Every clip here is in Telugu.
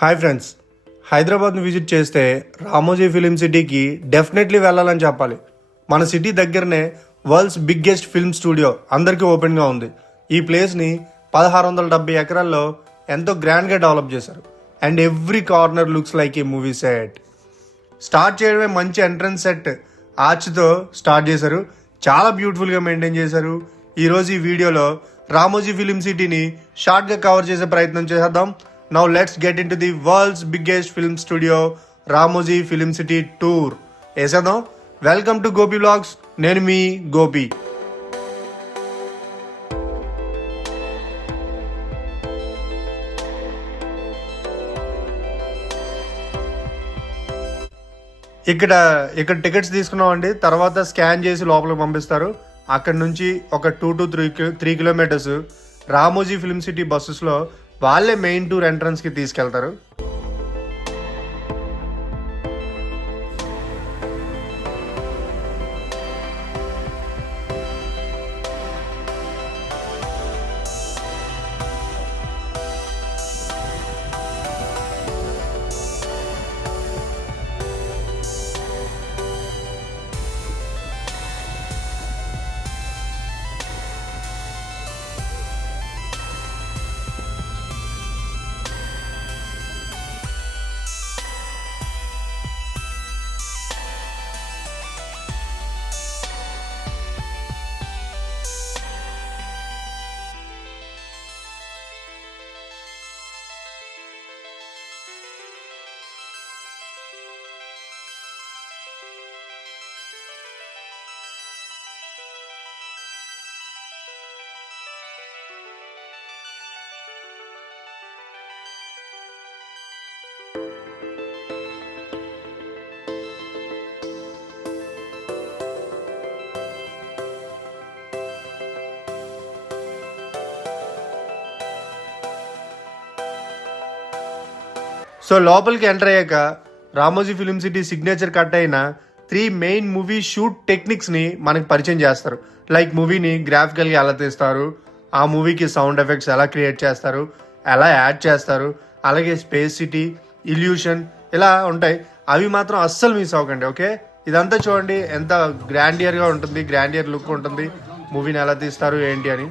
హాయ్ ఫ్రెండ్స్, హైదరాబాద్ని విజిట్ చేస్తే రామోజీ ఫిలిం సిటీకి డెఫినెట్లీ వెళ్ళాలని చెప్పాలి. మన సిటీ దగ్గరనే వరల్డ్స్ బిగ్గెస్ట్ ఫిల్మ్ స్టూడియో అందరికీ ఓపెన్గా ఉంది. ఈ ప్లేస్ని 1670 ఎకరాల్లో ఎంతో గ్రాండ్గా డెవలప్ చేశారు. And every corner looks like A movie set. Start చేయడమే మంచి ఎంట్రన్స్ సెట్ ఆర్చ్తో స్టార్ట్ చేశారు. చాలా బ్యూటిఫుల్గా మెయింటైన్ చేశారు. ఈరోజు ఈ వీడియోలో రామోజీ ఫిలిం సిటీని షార్ట్గా కవర్ చేసే ప్రయత్నం చేద్దాం. Now let's get into the world's biggest film studio, Ramoji Film City tour. ఏసేద్దాం. Welcome to Gopi vlogs. నేను మీ గోపి. ఇక్కడ టికెట్స్ తీసుకున్నామండి. తర్వాత స్కాన్ చేసి లోపలికి పంపిస్తారు. అక్కడ నుంచి ఒక 2 to 3 kilometres Ramoji film city బస్సెస్లో వాళ్ళే మెయిన్ టూర్ ఎంట్రన్స్కి తీసుకెళ్తారు. సో లోపలికి ఎంటర్ అయ్యాక Ramoji film city signature cut అయిన 3 మెయిన్ మూవీ షూట్ టెక్నిక్స్ని మనకి పరిచయం చేస్తారు. లైక్ మూవీని గ్రాఫికల్గా ఎలా తీస్తారు, ఆ మూవీకి సౌండ్ ఎఫెక్ట్స్ ఎలా క్రియేట్ చేస్తారు, ఎలా యాడ్ చేస్తారు, అలాగే స్పేస్ సిటీ, ఇల్యూషన్ ఇలా ఉంటాయి. అవి మాత్రం అస్సలు మిస్ అవ్వకండి. ఓకే, ఇదంతా చూడండి ఎంత గ్రాండియర్గా ఉంటుంది, గ్రాండియర్ లుక్ ఉంటుంది. మూవీని ఎలా తీస్తారు ఏంటి అని.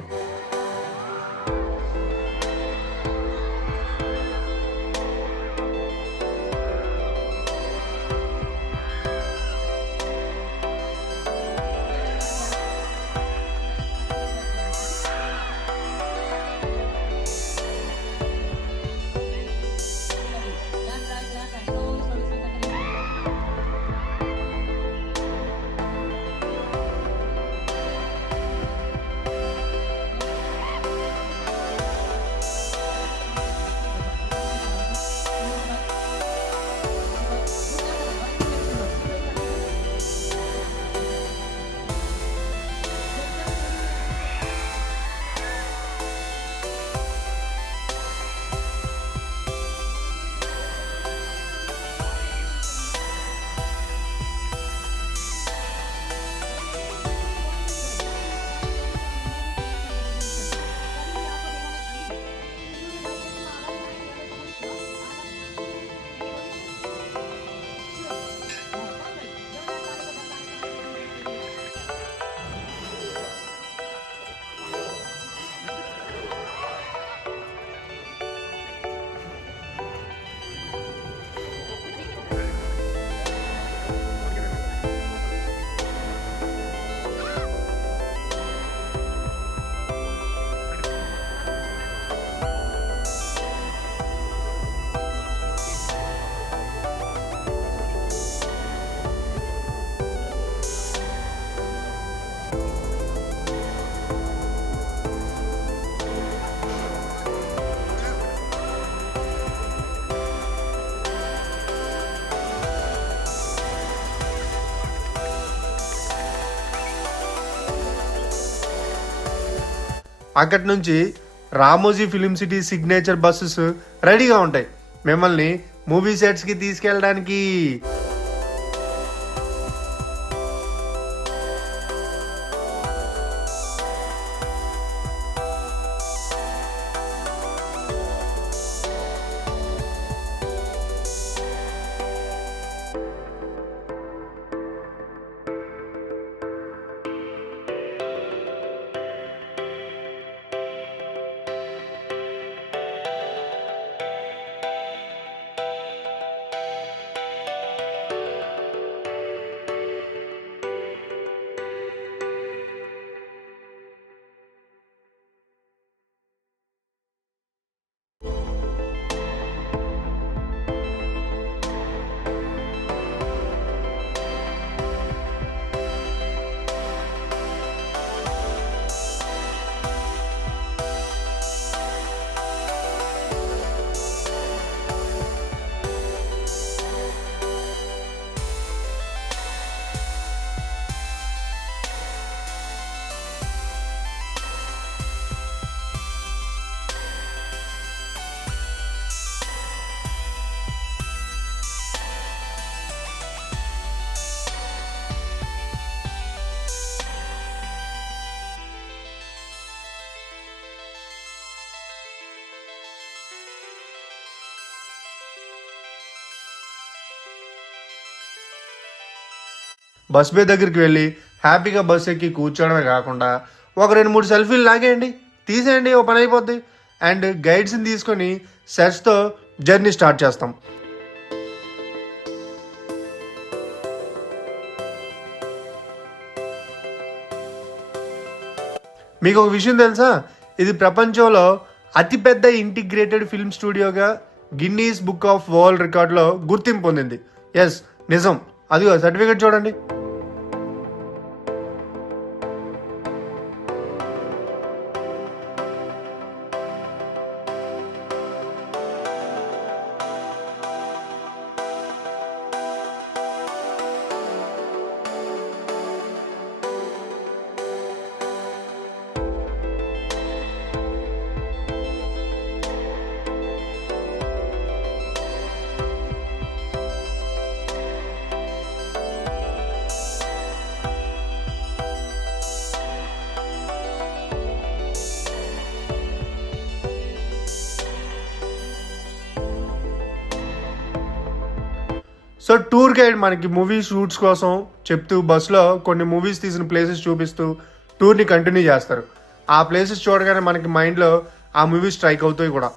అక్కడి నుంచి Ramoji film city signature buses రెడీగా ఉంటాయి మిమ్మల్ని మూవీ సెట్స్కి తీసుకెళ్ళడానికి. బస్ బే దగ్గరికి వెళ్ళి హ్యాపీగా బస్ ఎక్కి కూర్చోవడమే కాకుండా ఒక 2-3 సెల్ఫీలు లాగేయండి, తీసేయండి, ఓ పని అయిపోద్ది. అండ్ గైడ్స్ని తీసుకొని సెర్చ్తో జర్నీ స్టార్ట్ చేస్తాం. మీకు ఒక విషయం తెలుసా, ఇది ప్రపంచంలో అతిపెద్ద ఇంటిగ్రేటెడ్ ఫిల్మ్ స్టూడియోగా గిన్నీస్ బుక్ ఆఫ్ వరల్డ్ రికార్డులో గుర్తింపు పొందింది. ఎస్, నిజం. అదిగో సర్టిఫికేట్ చూడండి. సో టూర్ గైడ్ మనకి మూవీ షూట్స్ కోసం చెప్తూ బస్సులో కొన్ని మూవీస్ తీసిన ప్లేసెస్ చూపిస్తూ టూర్ని కంటిన్యూ చేస్తారు. ఆ ప్లేసెస్ చూడగానే మనకి మైండ్లో ఆ మూవీ స్ట్రైక్ అవుతాయి కూడా.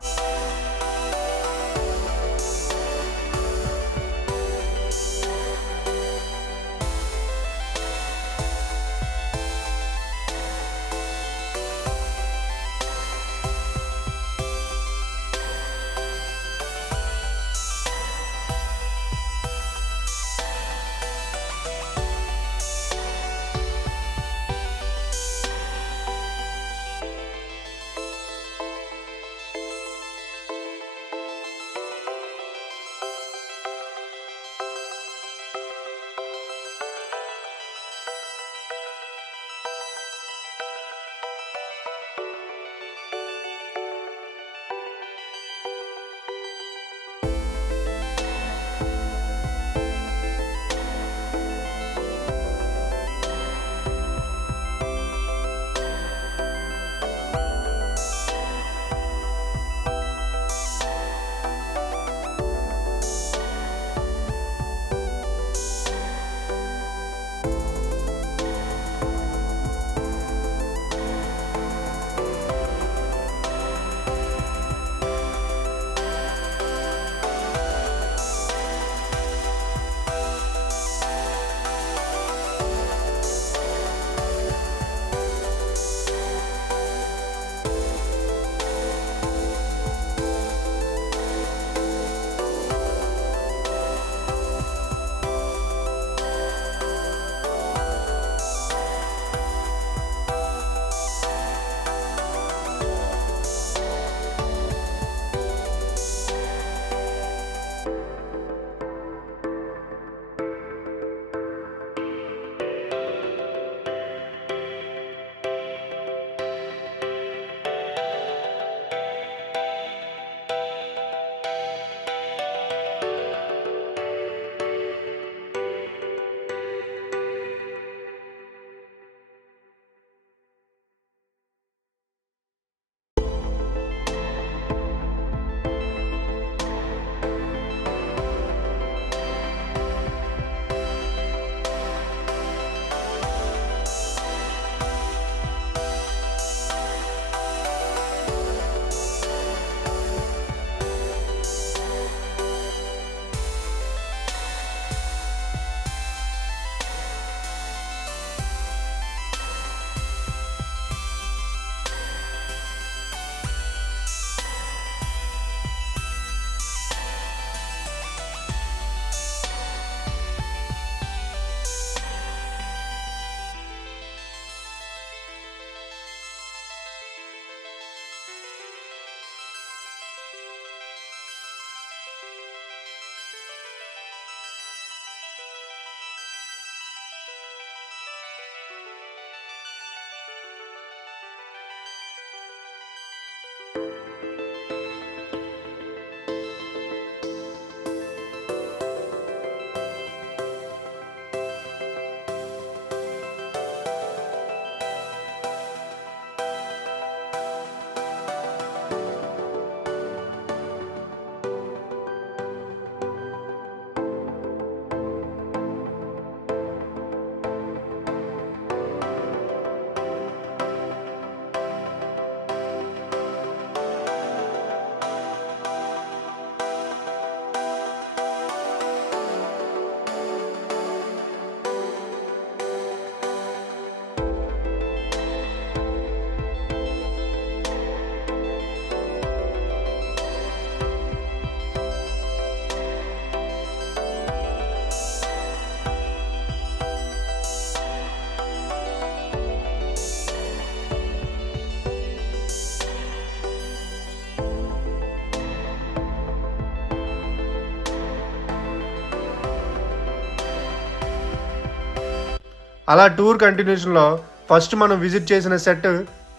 అలా టూర్ కంటిన్యూషన్లో ఫస్ట్ మనం విజిట్ చేసిన సెట్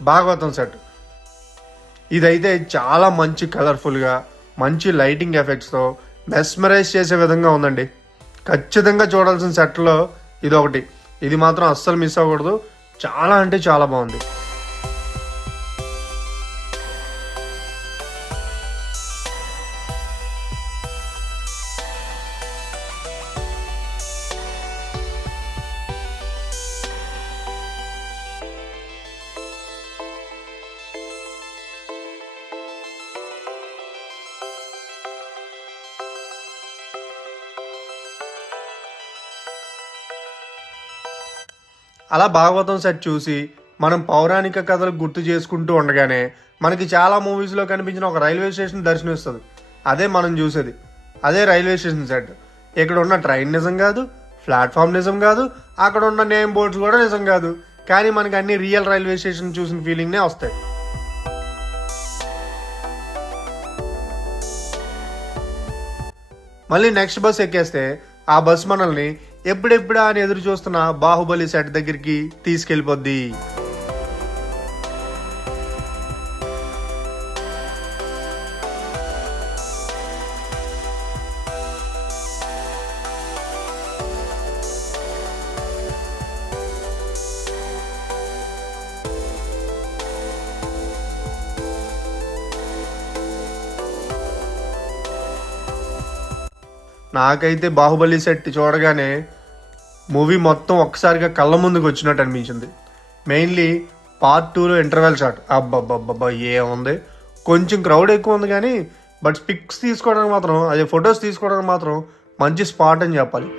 భాగవతం సెట్. ఇదైతే చాలా మంచి కలర్ఫుల్గా మంచి లైటింగ్ ఎఫెక్ట్స్తో మెస్మరైజ్ చేసే విధంగా ఉందండి. ఖచ్చితంగా చూడాల్సిన సెట్లో ఇది ఒకటి. ఇది మాత్రం అస్సలు మిస్ అవ్వకూడదు. చాలా అంటే చాలా బాగుంది. అలా భాగవతం సెట్ చూసి మనం పౌరాణిక కథలు గుర్తు చేసుకుంటూ ఉండగానే మనకి చాలా మూవీస్లో కనిపించిన ఒక రైల్వే స్టేషన్ దర్శనమిస్తుంది. అదే మనం చూసేది. అదే రైల్వే స్టేషన్ సెట్. ఇక్కడ ఉన్న ట్రైన్ నిజం కాదు, ప్లాట్ఫామ్ నిజం కాదు, అక్కడ ఉన్న నేమ్ బోర్డ్స్ కూడా నిజం కాదు. కానీ మనకి అన్ని రియల్ రైల్వే స్టేషన్ చూసిన ఫీలింగ్నే వస్తాయి. మళ్ళీ నెక్స్ట్ బస్ ఎక్కేస్తే ఆ బస్ మనల్ని ఎప్పుడెప్పుడా అని ఎదురు చూస్తున్న బాహుబలి సెట్ దగ్గరికి తీసుకెళ్ళిపోద్ది. నాకైతే బాహుబలి సెట్ చూడగానే మూవీ మొత్తం ఒక్కసారిగా కళ్ళ ముందుకు వచ్చినట్టు అనిపించింది. మెయిన్లీ పార్ట్ 2లో ఇంటర్వెల్ షాట్ అబ్బబ్బబ్బబ్బా ఏముంది. కొంచెం క్రౌడ్ ఎక్కువ ఉంది కానీ బట్ పిక్స్ తీసుకోవడానికి మాత్రం, అదే ఫొటోస్ తీసుకోవడానికి మాత్రం మంచి స్పాట్ అని చెప్పాలి.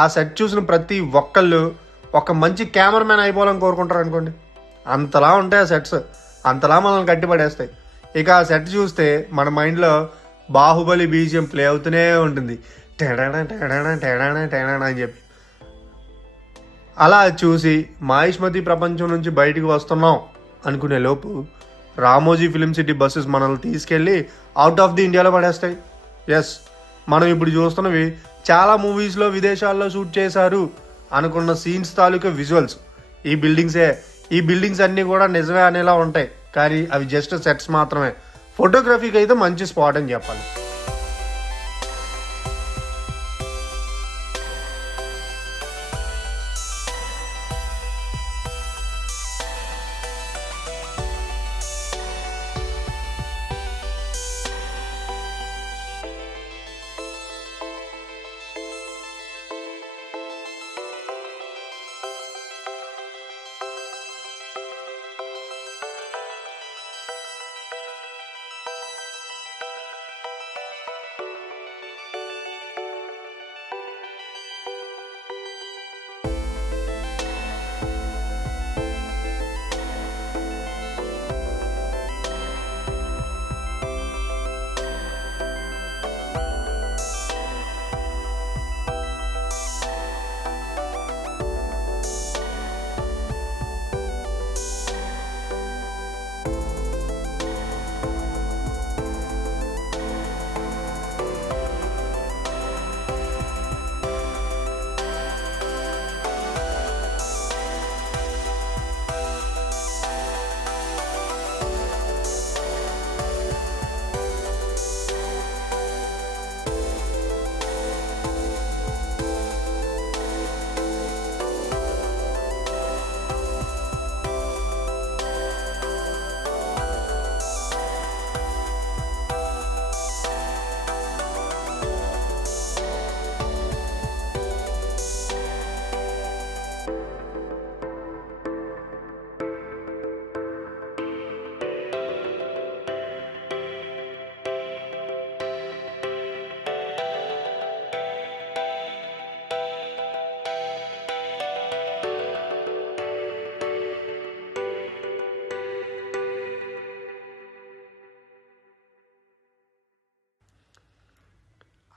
ఆ సెట్ చూసిన ప్రతి ఒక్కళ్ళు ఒక మంచి కెమెరామ్యాన్ అయిపోవాలని కోరుకుంటారు అనుకోండి. అంతలా ఉంటాయి ఆ సెట్స్, అంతలా మనల్ని కట్టిపడేస్తాయి. ఇక ఆ సెట్ చూస్తే మన మైండ్లో బాహుబలి బీజియం ప్లే అవుతూనే ఉంటుంది, టెడానా టెడానా టెడానా టెడానా అని చెప్పి. అలా చూసి మాహిష్మతి ప్రపంచం నుంచి బయటికి వస్తున్నాం అనుకునే లోపు రామోజీ ఫిలిం సిటీ బస్సెస్ మనల్ని తీసుకెళ్ళి అవుట్ ఆఫ్ ది ఇండియాలో పడేస్తాయి. ఎస్, మనం ఇప్పుడు చూస్తున్నవి చాలా మూవీస్లో విదేశాల్లో షూట్ చేశారు అనుకున్న సీన్స్ తాలూకా విజువల్స్ ఈ బిల్డింగ్సే. ఈ బిల్డింగ్స్ అన్నీ కూడా నిజమే అనేలా ఉంటాయి, కానీ అవి జస్ట్ సెట్స్ మాత్రమే. ఫోటోగ్రఫీకి అయితే మంచి స్పాట్ అని చెప్పాలి.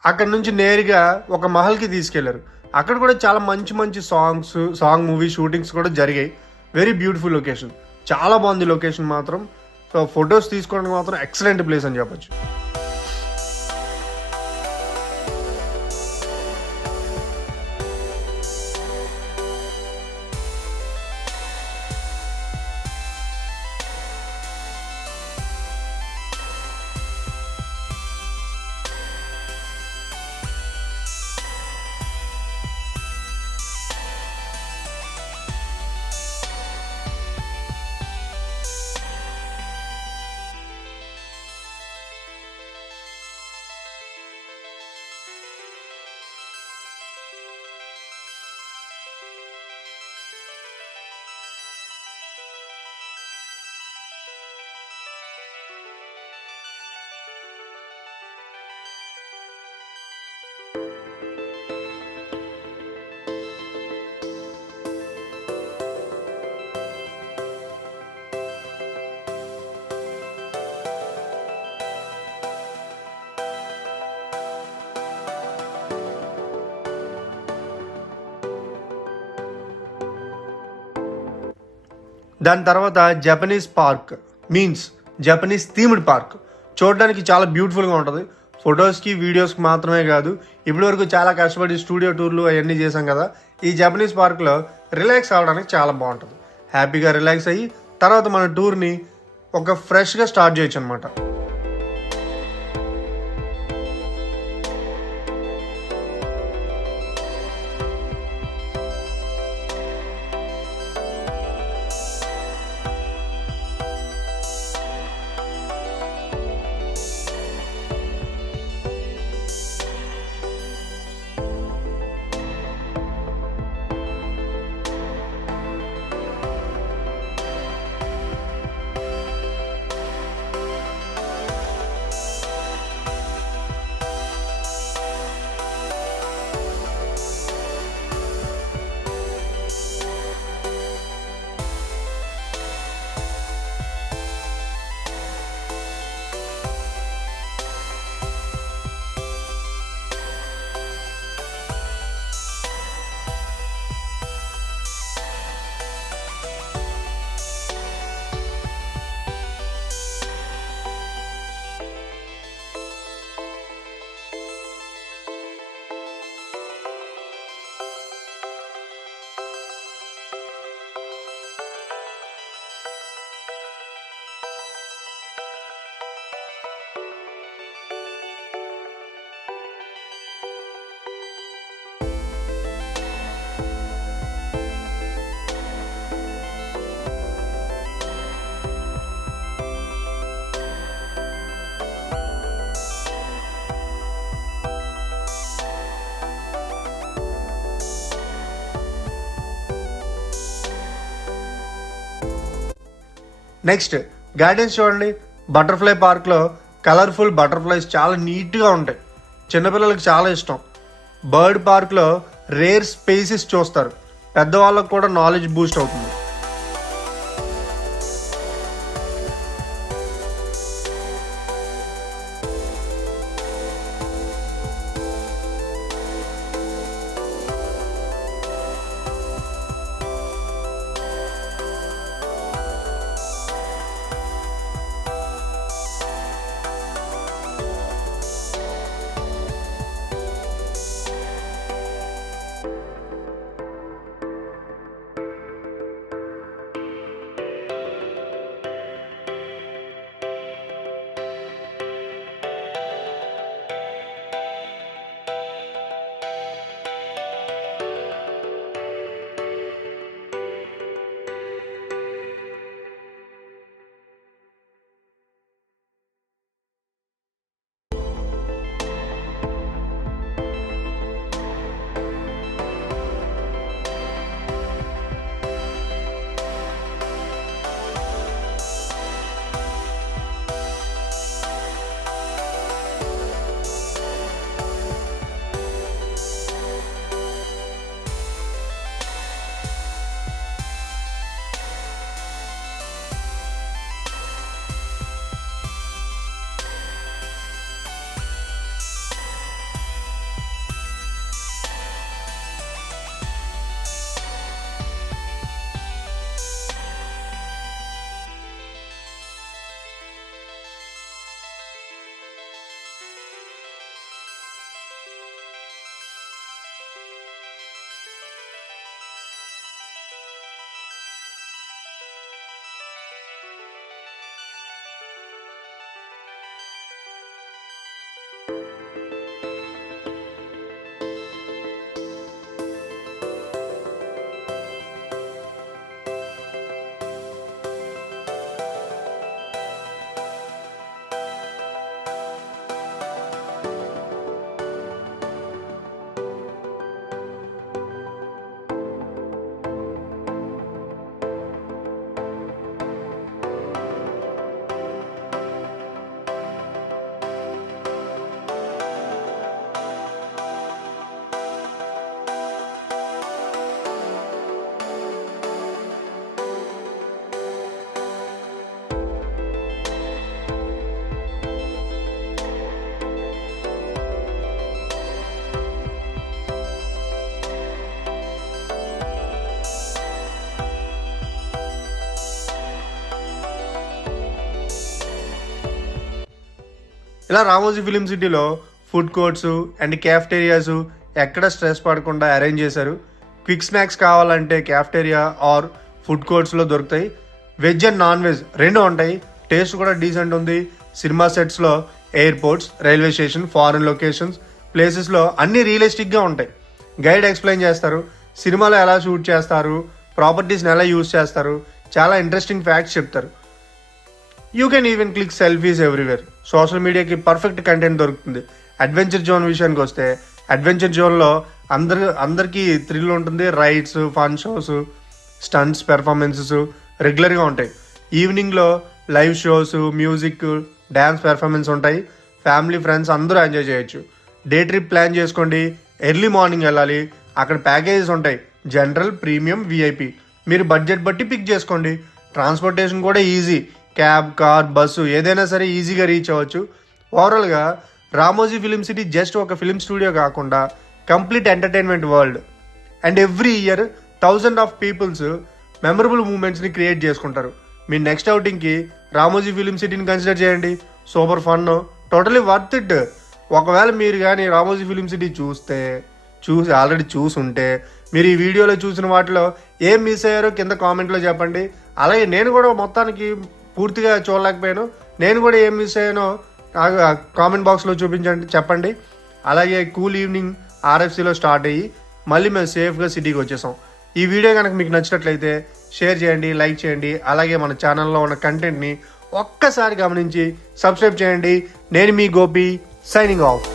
అక్కడ నుంచి నేరుగా ఒక మహల్కి తీసుకెళ్లారు. అక్కడ కూడా చాలా మంచి మంచి సాంగ్ మూవీ షూటింగ్స్ కూడా జరిగాయి. వెరీ బ్యూటిఫుల్ లొకేషన్, చాలా బాగుంది లొకేషన్ మాత్రం. సో ఫొటోస్ తీసుకోవడానికి మాత్రం ఎక్సలెంట్ ప్లేస్ అని చెప్పొచ్చు. దాని తర్వాత Japanese park, means Japanese themed park. చూడడానికి చాలా బ్యూటిఫుల్గా ఉంటుంది. ఫొటోస్కి వీడియోస్కి మాత్రమే కాదు, ఇప్పటి వరకు చాలా కష్టపడి స్టూడియో టూర్లు అవన్నీ చేసాం కదా, ఈ జపనీస్ పార్క్లో రిలాక్స్ అవ్వడానికి చాలా బాగుంటుంది. హ్యాపీగా రిలాక్స్ అయ్యి తర్వాత మన టూర్ని ఒక ఫ్రెష్గా స్టార్ట్ చేయొచ్చు అనమాట. నెక్స్ట్ గార్డెన్స్ చూడండి. బటర్ఫ్లై పార్క్లో కలర్ఫుల్ బటర్ఫ్లైస్ చాలా నీట్గా ఉంటాయి, చిన్నపిల్లలకి చాలా ఇష్టం. బర్డ్ పార్క్లో రేర్ స్పేసెస్ చూస్తారు, పెద్దవాళ్ళకు కూడా నాలెడ్జ్ బూస్ట్ అవుతుంది. ఇలా రామోజీ ఫిలిం సిటీలో ఫుడ్ కోర్ట్స్ అండ్ క్యాఫ్టేరియాస్ ఎక్కడ స్ట్రెస్ పడకుండా అరేంజ్ చేశారు. క్విక్ స్నాక్స్ కావాలంటే క్యాఫ్టేరియా ఆర్ ఫుడ్ కోర్ట్స్లో దొరుకుతాయి. వెజ్ అండ్ నాన్ వెజ్ రెండు ఉంటాయి. టేస్ట్ కూడా డీసెంట్ ఉంది. సినిమా సెట్స్లో airports, railway station, foreign locations, ప్లేసెస్లో అన్నీ రియలిస్టిక్గా ఉంటాయి. గైడ్ ఎక్స్ప్లెయిన్ చేస్తారు, సినిమాలో ఎలా షూట్ చేస్తారు, ప్రాపర్టీస్ని ఎలా యూజ్ చేస్తారు, చాలా ఇంట్రెస్టింగ్ ఫ్యాక్ట్స్ చెప్తారు. You can even click selfies everywhere. Social మీడియాకి పర్ఫెక్ట్ కంటెంట్ దొరుకుతుంది. అడ్వెంచర్ జోన్ విషయానికి వస్తే అడ్వెంచర్ జోన్లో అందరికీ థ్రిల్ ఉంటుంది. Rides, fun shows, stunts, performances రెగ్యులర్గా ఉంటాయి. ఈవినింగ్లో live shows, music, dance performance ఉంటాయి. ఫ్యామిలీ, ఫ్రెండ్స్ అందరూ ఎంజాయ్ చేయొచ్చు. డే ట్రిప్ ప్లాన్ చేసుకోండి. ఎర్లీ మార్నింగ్ వెళ్ళాలి. అక్కడ ప్యాకేజెస్ ఉంటాయి, జనరల్, ప్రీమియం, విఐపి. మీరు బడ్జెట్ బట్టి పిక్ చేసుకోండి. ట్రాన్స్పోర్టేషన్ కూడా ఈజీ. క్యాబ్, కార్, బస్సు ఏదైనా సరే ఈజీగా రీచ్ అవ్వచ్చు. ఓవరాల్గా రామోజీ ఫిలిం సిటీ జస్ట్ ఒక ఫిలిం స్టూడియో కాకుండా complete entertainment world. And every year thousand of peoples memorable మూమెంట్స్ని క్రియేట్ చేసుకుంటారు. మీ నెక్స్ట్ అవుటింగ్కి రామోజీ ఫిలిం సిటీని కన్సిడర్ చేయండి. Super fun, totally worth it. ఒకవేళ మీరు కానీ రామోజీ ఫిలిం సిటీ ఆల్రెడీ చూసుంటే మీరు ఈ వీడియోలో చూసిన వాటిలో ఏం మిస్ అయ్యారో కింద కామెంట్లో చెప్పండి. అలాగే నేను కూడా మొత్తానికి పూర్తిగా చూడలేకపోయాను, నేను కూడా ఏం మిస్ అయ్యానో కామెంట్ బాక్స్లో చెప్పండి. అలాగే కూల్ ఈవినింగ్ ఆర్ఎఫ్సీలో స్టార్ట్ అయ్యి మళ్ళీ మేము సేఫ్గా సిటీకి వచ్చేసాం. ఈ వీడియో కనుక మీకు నచ్చినట్లయితే షేర్ చేయండి, లైక్ చేయండి. అలాగే మన ఛానల్లో ఉన్న కంటెంట్ని ఒక్కసారి గమనించి సబ్స్క్రైబ్ చేయండి. నేను మీ గోపి, సైనింగ్ ఆఫ్.